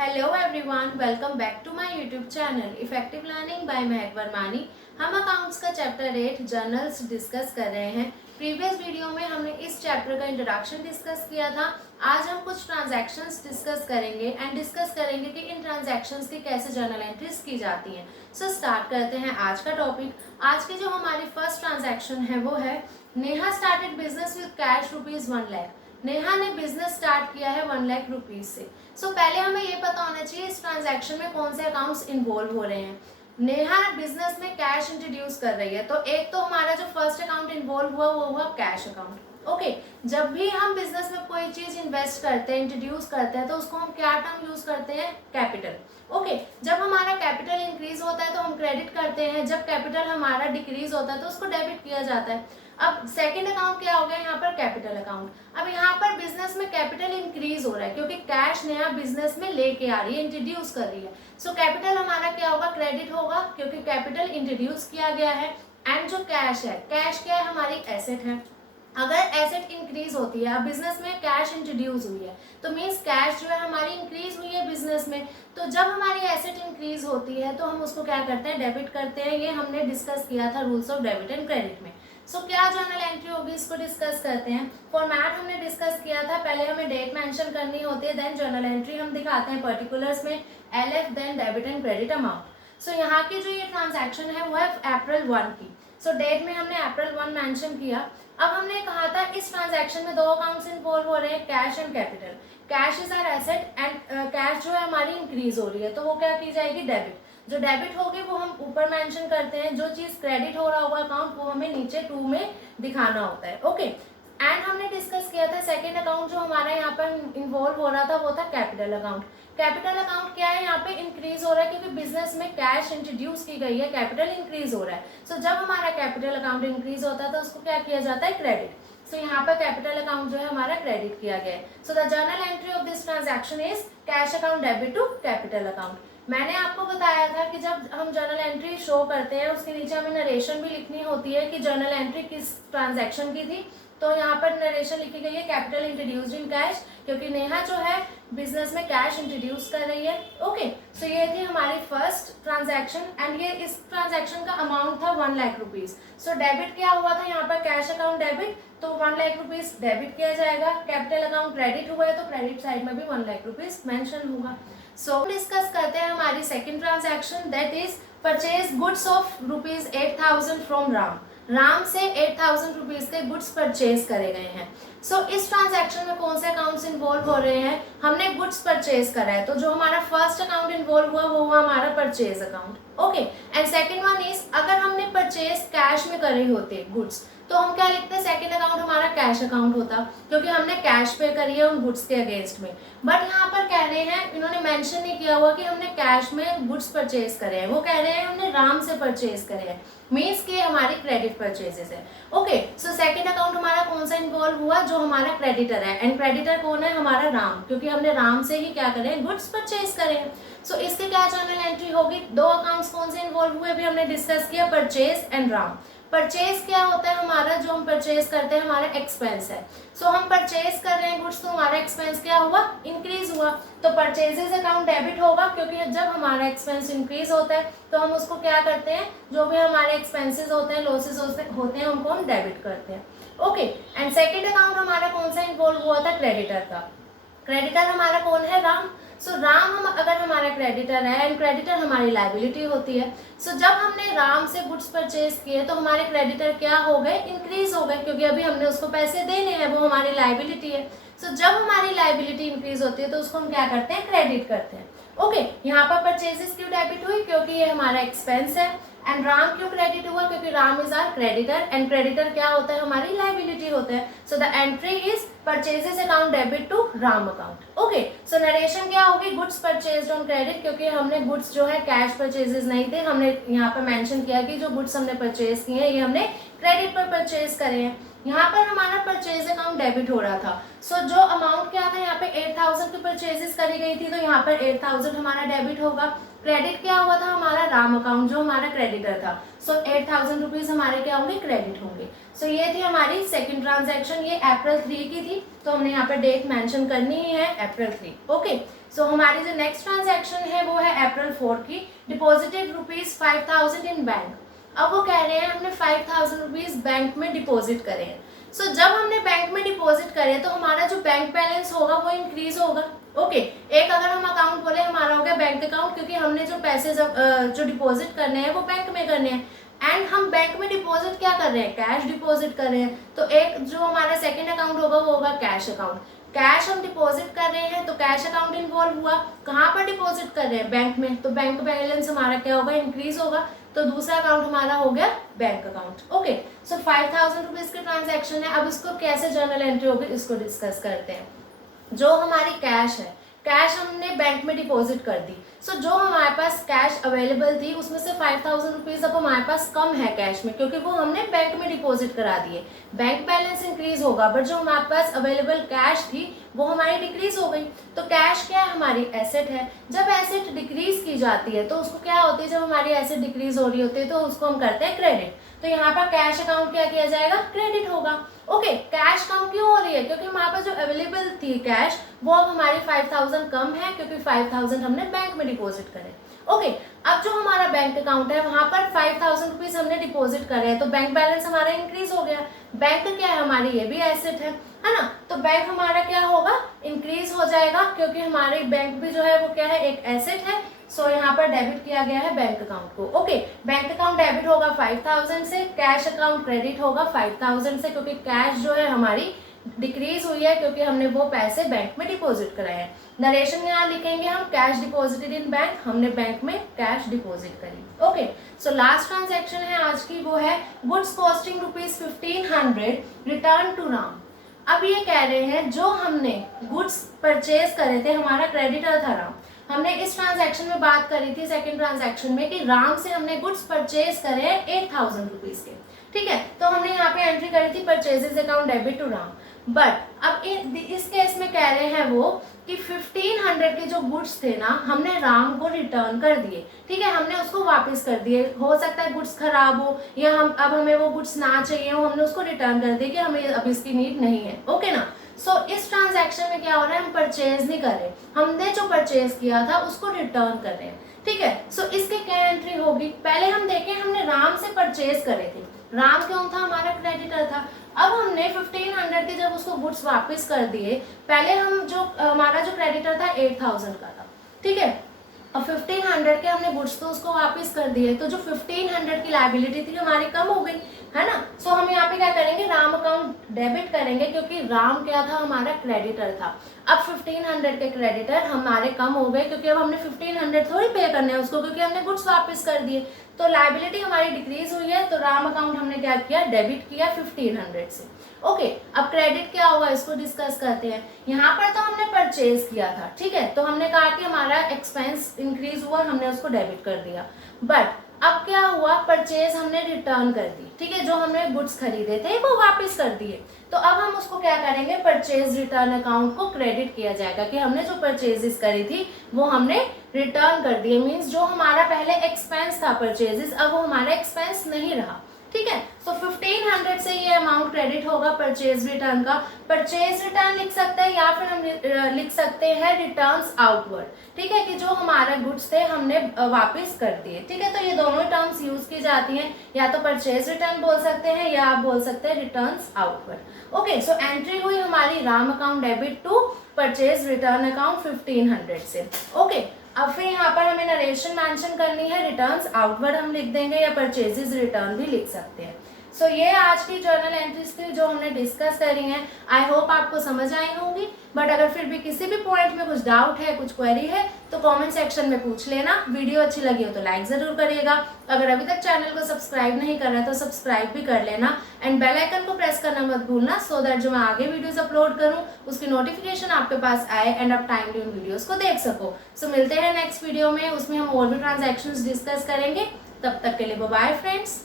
Hello everyone, welcome back to my YouTube channel effective learning by Mahak Varmani. हम accounts का chapter 8 journals discuss कर रहे हैं। प्रीवियस वीडियो में हमने इस चैप्टर का इंट्रोडक्शन डिस्कस किया था। आज हम कुछ ट्रांजैक्शंस डिस्कस करेंगे एंड डिस्कस करेंगे कि इन ट्रांजैक्शंस की कैसे जर्नल एंट्रीज की जाती हैं। सो स्टार्ट करते हैं आज का टॉपिक। आज की जो हमारी फर्स्ट ट्रांजैक्शन है वो है Neha started business with cash ₹1,00,000। Neha ने बिजनेस स्टार्ट किया है 1,00,000 रुपीज से। पहले हमें ये पता होना चाहिए इस ट्रांजैक्शन में कौन से अकाउंट्स इन्वॉल्व हो रहे हैं। नेहा बिजनेस में कैश इंट्रोड्यूस कर रही है, तो एक तो हमारा जो फर्स्ट अकाउंट इन्वॉल्व हुआ वो हुआ कैश अकाउंट। ओके, जब भी हम बिजनेस में कोई चीज इन्वेस्ट करते हैं, इंट्रोड्यूस करते हैं, तो उसको हम क्या टर्म यूज करते हैं? कैपिटल। ओके, जब हमारा कैपिटल इंक्रीज होता है तो हम क्रेडिट करते हैं, जब कैपिटल हमारा डिक्रीज होता है तो उसको डेबिट किया जाता है। अब सेकंड अकाउंट क्या हो गया यहाँ पर? Capital account. अब यहाँ पर बिजनेस में कैपिटल इंक्रीज हो रहा है क्योंकि कैश नया बिजनेस में लेके आ रही है, इंट्रोड्यूस कर रही है। सो कैपिटल हमारा क्या होगा? क्रेडिट होगा क्योंकि कैपिटल इंट्रोड्यूस किया गया है। एंड जो कैश है, कैश क्या है? हमारी एसेट है। अगर एसेट इंक्रीज होती है, अब बिजनेस में कैश इंट्रोड्यूस हुई है तो मीन्स कैश जो है हमारी इंक्रीज हुई है बिजनेस में। तो जब हमारी एसेट इंक्रीज होती है तो हम उसको क्या करते हैं? डेबिट करते हैं। ये हमने डिस्कस किया था rules of debit and credit में। क्या जर्नल एंट्री होगी इसको डिस्कस करते हैं। फॉर्मेट हमने डिस्कस किया था, पहले हमें डेट मेंशन करनी होती है, देन जर्नल एंट्री हम दिखाते हैं पर्टिकुलर्स में LF, then debit and credit amount. यहाँ की जो ये ट्रांजैक्शन है वो है अप्रैल 1 की। डेट में हमने अप्रैल 1 मेंशन किया। अब हमने कहा था इस ट्रांजैक्शन में दो अकाउंट्स इन्वॉल्व हो रहे हैं, cash and capital. Cash is our asset and cash जो है हमारी इंक्रीज हो रही है तो वो क्या की जाएगी? डेबिट। जो डेबिट होगी वो हम ऊपर मेंशन करते हैं, जो चीज क्रेडिट हो रहा होगा अकाउंट वो हमें नीचे 2 में दिखाना होता है। ओके, एंड हमने डिस्कस किया था सेकंड अकाउंट जो हमारा यहाँ पर इन्वॉल्व हो रहा था वो था कैपिटल अकाउंट। कैपिटल अकाउंट क्या है? यहाँ पे इंक्रीज हो रहा है क्योंकि बिजनेस में कैश इंट्रोड्यूस की गई है, कैपिटल इंक्रीज हो रहा है। जब हमारा कैपिटल अकाउंट इंक्रीज होता है तो उसको क्या किया जाता है? क्रेडिट। यहाँ पर कैपिटल अकाउंट जो है हमारा क्रेडिट किया गया है। The journal entry of this transaction is cash account debit to capital account. मैंने आपको बताया था कि जब हम जर्नल एंट्री शो करते हैं उसके नीचे हमें नरेशन भी लिखनी होती है कि जर्नल एंट्री किस ट्रांजैक्शन की थी। तो यहाँ पर नरेशन लिखी गई है कैपिटल इंट्रोड्यूस्ड इन कैश, क्योंकि नेहा जो है बिजनेस में कैश इंट्रोड्यूस कर रही है। ओके, ये थी हमारी फर्स्ट ट्रांजैक्शन एंड ये इस ट्रांजैक्शन का अमाउंट था 1,00,000 रुपीज। डेबिट क्या हुआ था यहाँ पर? कैश अकाउंट डेबिट, तो 1,00,000 रुपीज डेबिट किया जाएगा। कैपिटल अकाउंट क्रेडिट हुआ है तो क्रेडिट साइड में भी 1,00,000 रुपीज मेंशन होगा। डिस्कस करते हैं हमारी second transaction, that is purchase goods of ₹8,000 from Ram. Ram से 8,000 रुपीज के गुड्स परचेज करे गए हैं। इस ट्रांजैक्शन में कौन से अकाउंट्स इन्वॉल्व हो रहे हैं? हमने गुड्स परचेज करा है तो जो हमारा फर्स्ट अकाउंट इन्वॉल्व हुआ वो हुआ हमारा purchase account. Okay, and second one is अगर हमने परचेज कैश में करे होते गुड्स तो हम क्या लिखते हैं? सेकंड अकाउंट हमारा कैश अकाउंट होता क्योंकि हमने कैश पे करी है उन गुड्स के अगेंस्ट में। बट यहाँ पर कह रहे हैं, इन्होंने मेंशन नहीं किया हुआ कि हमने कैश में गुड्स परचेज करे हैं, वो कह रहे हैं हमने राम से परचेज करे हैं, मीन्स के हमारी क्रेडिट परचेजेस है। ओके, सेकंड अकाउंट हमारा कौन सा इन्वॉल्व हुआ? जो हमारा क्रेडिटर है, एंड क्रेडिटर कौन है? हमारा राम, क्योंकि हमने राम से ही क्या करें? गुड्स परचेज करें हैं। इसके क्या जर्नल एंट्री होगी? दो अकाउंट्स कौन से इन्वॉल्व हुए अभी हमने डिस्कस किया, परचेज एंड राम। परचेज क्या होता है हमारा? जो हम परचेज करते हैं हमारा एक्सपेंस है। हम परचेज कर रहे हैं गुड्स तो हमारा एक्सपेंस क्या हुआ? इंक्रीज हुआ। तो परचेजेस अकाउंट डेबिट होगा क्योंकि जब हमारा एक्सपेंस इंक्रीज होता है तो हम उसको क्या करते हैं? जो भी हमारे एक्सपेंसेस होते हैं, लॉसेस होते हैं, उनको हम डेबिट करते हैं। ओके, एंड सेकेंड अकाउंट हमारा कौन सा इन्वॉल्व हुआ था? क्रेडिटर का। क्रेडिटर हमारा कौन है? राम। राम हम अगर हमारा क्रेडिटर है एंड क्रेडिटर हमारी लाइबिलिटी होती है। जब हमने राम से गुड्स परचेज किए तो हमारे क्रेडिटर क्या हो गए? इंक्रीज हो गए क्योंकि अभी हमने उसको पैसे देने हैं, वो हमारी लाइबिलिटी है। जब हमारी लाइबिलिटी इंक्रीज होती है तो उसको हम क्या करते हैं? क्रेडिट करते हैं। ओके, यहाँ पर परचेजेस क्यों डेबिट हुई? क्योंकि ये हमारा एक्सपेंस है। एंड राम क्यों क्रेडिट हुआ? क्योंकि Ram is our creditor and creditor क्या होता है? हमारी लाइबिलिटी होता है। The entry is purchases account debit to Ram account. Okay, narration क्या होगी? गुड्स परचेज्ड ऑन क्रेडिट, क्योंकि हमने गुड्स जो है कैश परचेजेस नहीं थे, हमने यहाँ पर मेंशन किया कि जो गुड्स हमने परचेज किए हैं ये हमने क्रेडिट पर परचेज करे हैं। यहाँ पर हमारा परचेज अकाउंट डेबिट हो रहा था। सो जो अमाउंट क्या था, यहाँ पे 8000 की परचेजेस करी गई थी, तो यहाँ पर 8000 हमारा डेबिट होगा। क्रेडिट क्या हुआ था, हमारा राम अकाउंट जो हमारा क्रेडिटर था। सो 8000 रुपीज हमारे क्या होंगे, क्रेडिट होंगे। सो ये थी हमारी सेकंड ट्रांजैक्शन, ये अप्रैल 3 की थी, तो हमने यहाँ पर डेट मेंशन करनी ही है अप्रैल 3। ओके, सो हमारी जो नेक्स्ट ट्रांजैक्शन है वो है अप्रैल 4 की। डिपॉजिटेड रुपीज 5000 इन बैंक। अब वो कह रहे हैं हमने 5000 रुपीज बैंक में डिपॉजिट करे हैं। सो जब हमने बैंक में डिपॉजिट करे तो हमारा जो बैंक बैलेंस होगा वो इंक्रीज होगा। ओके, एक अगर हम अकाउंट बोले हमारा हो गया बैंक अकाउंट, क्योंकि हमने जो पैसे जो डिपॉजिट करने हैं वो बैंक में करने हैं, एंड हम बैंक में डिपॉजिट क्या कर रहे हैं, कैश डिपॉजिट कर रहे हैं। तो एक जो हमारा सेकंड अकाउंट होगा वो होगा कैश अकाउंट। कैश हम डिपॉजिट कर रहे हैं तो कैश अकाउंट इन्वॉल्व हुआ। कहाँ पर डिपॉजिट कर रहे हैं, बैंक में, तो बैंक बैलेंस हमारा क्या होगा, इंक्रीज होगा। तो दूसरा अकाउंट हमारा हो गया बैंक अकाउंट। ओके, सो 5000 रुपीज की ट्रांजैक्शन है। अब इसको कैसे जर्नल एंट्री होगी इसको डिस्कस करते हैं। जो हमारी कैश है, कैश हमने बैंक में डिपॉजिट कर दी। सो जो हमारे पास कैश अवेलेबल थी उसमें से 5000 रुपीज अब हमारे पास कम है कैश में, क्योंकि वो हमने बैंक में डिपॉजिट करा दिए। बैंक बैलेंस इंक्रीज होगा, बट जो हमारे पास अवेलेबल कैश थी वो हमारी डिक्रीज हो गई। तो कैश क्या है, हमारी एसेट है। जब एसेट डिक्रीज की जाती है तो उसको क्या होती है, जब हमारी एसेट डिक्रीज हो रही होती है तो उसको हम करते हैं क्रेडिट। तो यहाँ पर कैश अकाउंट क्या किया जाएगा, क्रेडिट होगा। ओके, कैश कम क्यों हो रही है, क्योंकि हमारे पास जो अवेलेबल थी कैश वो अब हमारी 5000 कम है, क्योंकि 5000 हमने बैंक में डिपॉजिट करे। ओके, अब जो हमारा बैंक अकाउंट है वहां पर 5000 रुपीज हमने डिपॉजिट करे हैं, तो बैंक बैलेंस हमारा इंक्रीज हो गया। बैंक क्या है, हमारी ये भी एसेट है ना, तो बैंक हमारा क्या होगा, इंक्रीज हो जाएगा, क्योंकि हमारे बैंक भी जो है वो क्या है, एक एसेट है। सो यहाँ पर डेबिट किया गया है बैंक अकाउंट को। ओके, बैंक अकाउंट डेबिट होगा 5000 से, कैश अकाउंट क्रेडिट होगा 5000 से, क्योंकि कैश जो है हमारी डिक्रीज हुई है, क्योंकि हमने वो पैसे बैंक में डिपॉजिट कराए हैं। नरेशन यहाँ लिखेंगे हम, कैश डिपॉजिटेड इन बैंक, हमने बैंक में कैश डिपॉजिट करी। ओके, सो लास्ट ट्रांजैक्शन है आज की, वो है goods costing rupees 1500 return to Ram. अब ये कह रहे हैं जो हमने गुड्स परचेज करे थे, हमारा क्रेडिटर था राम। हमने इस ट्रांजैक्शन में बात करी थी सेकंड ट्रांजैक्शन में कि राम से हमने गुड्स परचेज करे हैं 8000 रुपीज के। ठीक है, तो हमने यहाँ पे एंट्री करी थी purchases account debit to Ram. But अब इस केस में कह रहे हैं वो कि 1500 के जो गुड्स थे ना, हमने राम को रिटर्न कर दिए। ठीक है, हमने उसको वापस कर दिए। हो सकता है गुड्स खराब हो या अब हमें वो गुड्स ना चाहिए हो, हमने उसको रिटर्न कर दिए कि हमें अब इसकी नीड नहीं है। ओके ना, सो इस ट्रांजैक्शन में क्या हो रहा है, हम परचेज नहीं कर रहे, हमने जो परचेज किया था उसको रिटर्न कर रहे हैं। ठीक है, सो इसके क्या एंट्री होगी, पहले हम देखें हमने राम से परचेज करे थे। राम कौन था, हमारा क्रेडिटर था। अब हमने 1500 के जब उसको गुड्स वापस कर दिए, पहले हम जो हमारा जो क्रेडिटर था 8000 का था। ठीक है, अब 1500 के हमने गुड्स तो उसको वापस कर दिए, तो जो 1500 की लायबिलिटी थी हमारी कम हो गई, है ना। सो हम यहाँ पे क्या करेंगे, राम अकाउंट डेबिट करेंगे, क्योंकि राम क्या था, हमारा क्रेडिटर था। अब 1500 के क्रेडिटर हमारे कम हो गए, क्योंकि अब हमने 1500 थोड़ी पे करने हैं उसको, क्योंकि हमने गुड्स वापस कर दिए। तो लायबिलिटी हमारी डिक्रीज हुई है, तो राम अकाउंट हमने क्या किया, डेबिट किया 1500 से। ओके, अब क्रेडिट क्या होगा इसको डिस्कस करते हैं। यहाँ पर तो हमने परचेज किया था, ठीक है, तो हमने कहा कि हमारा एक्सपेंस इंक्रीज हुआ, हमने उसको डेबिट कर दिया। बट अब क्या हुआ, परचेज हमने रिटर्न कर दी। ठीक है, जो हमने गुड्स खरीदे थे वो वापस कर दिए। तो अब हम उसको क्या करेंगे, परचेज रिटर्न अकाउंट को क्रेडिट किया जाएगा कि हमने जो परचेजेस करी थी वो हमने रिटर्न कर दिए। मीन्स जो हमारा पहले एक्सपेंस था परचेजेस, अब वो हमारा एक्सपेंस नहीं रहा। ठीक है, सो 1500 से ये अमाउंट क्रेडिट होगा परचेज रिटर्न का। परचेज रिटर्न लिख सकते हैं या फिर हम लिख सकते हैं रिटर्न्स आउटवर्ड। ठीक है, कि जो हमारे गुड्स थे हमने वापस कर दिए। ठीक है, तो ये दोनों टर्म्स यूज की जाती हैं, या तो परचेज रिटर्न बोल सकते हैं या आप बोल सकते हैं returns outward. Okay, so entry हुई हमारी Ram account debit to purchase return account 1500 से। ओके, अब फिर यहाँ पर हमें नरेशन मेंशन करनी है, रिटर्न्स आउटवर्ड हम लिख देंगे या परचेजेस रिटर्न भी लिख सकते हैं। सो ये आज की जर्नल एंट्रीज थी जो हमने डिस्कस करी हैं। आई होप आपको समझ आई होंगी, बट अगर फिर भी किसी भी पॉइंट में कुछ डाउट है, कुछ क्वेरी है तो कमेंट सेक्शन में पूछ लेना। वीडियो अच्छी लगी हो तो लाइक ज़रूर करिएगा। अगर अभी तक चैनल को सब्सक्राइब नहीं कर रहा तो सब्सक्राइब भी कर लेना, एंड बेल आइकन को प्रेस करना मत भूलना, सो दैट जो मैं आगे वीडियोस अपलोड करूँ उसकी नोटिफिकेशन आपके पास आए एंड आप टाइमली उन वीडियोज़ को देख सको। सो मिलते हैं नेक्स्ट वीडियो में, उसमें हम और भी ट्रांजेक्शन्स डिस्कस करेंगे। तब तक के लिए बाय बाय फ्रेंड्स।